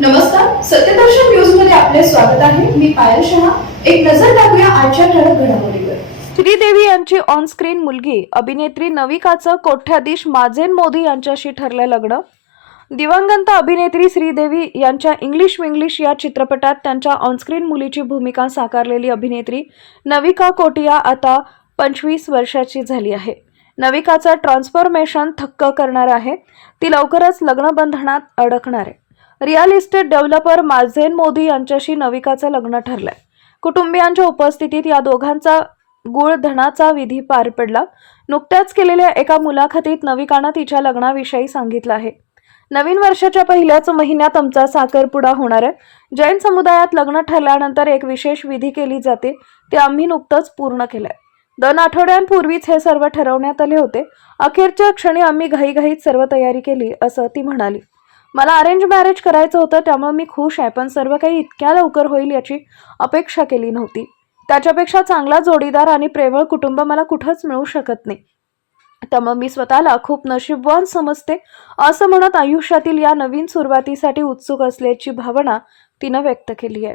नमस्कार सत्यदर्शन न्यूजमध्ये आपले स्वागत आहे. मी पायल शहा. एक नजर टाकूया आजच्या ठळक घडामोडीवर. श्रीदेवी यांची ऑन स्क्रीन मुलगी अभिनेत्री नविकाचं कोठ्याधीश माजेन मोदी यांच्याशी ठरलं लग्न? दिवंगत अभिनेत्री श्रीदेवी यांच्या इंग्लिश विंग्लिश या चित्रपटात त्यांच्या ऑनस्क्रीन मुलीची भूमिका साकारलेली अभिनेत्री नविका कोटिया आता पंचवीस वर्षाची झाली आहे. नविकाचं ट्रान्सफॉर्मेशन थक्क करणार आहे. ती लवकरच लग्नबंधनात अडकणार आहे. Real estate developer Mazen Modi यांच्याशी नविकाचं लग्न ठरलंय. कुटुंबियांच्या उपस्थितीत या दोघांचा गुळधणाचा विधी पार पडला. नुकत्याच केलेल्या एका मुलाखतीत नविकानं तिच्या लग्नाविषयी सांगितलं आहे. नवीन वर्षाच्या पहिल्याच महिन्यात आमचा साखरपुडा होणार आहे. जैन समुदायात लग्न ठरल्यानंतर एक विशेष विधी केली जाते. ते आम्ही नुकतंच पूर्ण केलंय. दोन आठवड्यांपूर्वीच हे सर्व ठरवण्यात आले होते. अखेरच्या क्षणी आम्ही घाईघाईत सर्व तयारी केली असं ती म्हणाली. मला अरेंज मॅरेज करायचं होतं त्यामुळे मी खुश आहे पण सर्व काही इतक्या लवकर होईल याची अपेक्षा केली नव्हती. त्याच्यापेक्षा चांगला जोडीदार आणि प्रेमळ कुटुंब मला कुठंच मिळू शकत नाही. त्यामुळे मी स्वतःला खूप नशीबवान समजते असं म्हणत आयुष्यातील या नवीन सुरुवातीसाठी उत्सुक असल्याची भावना तिनं व्यक्त केली आहे.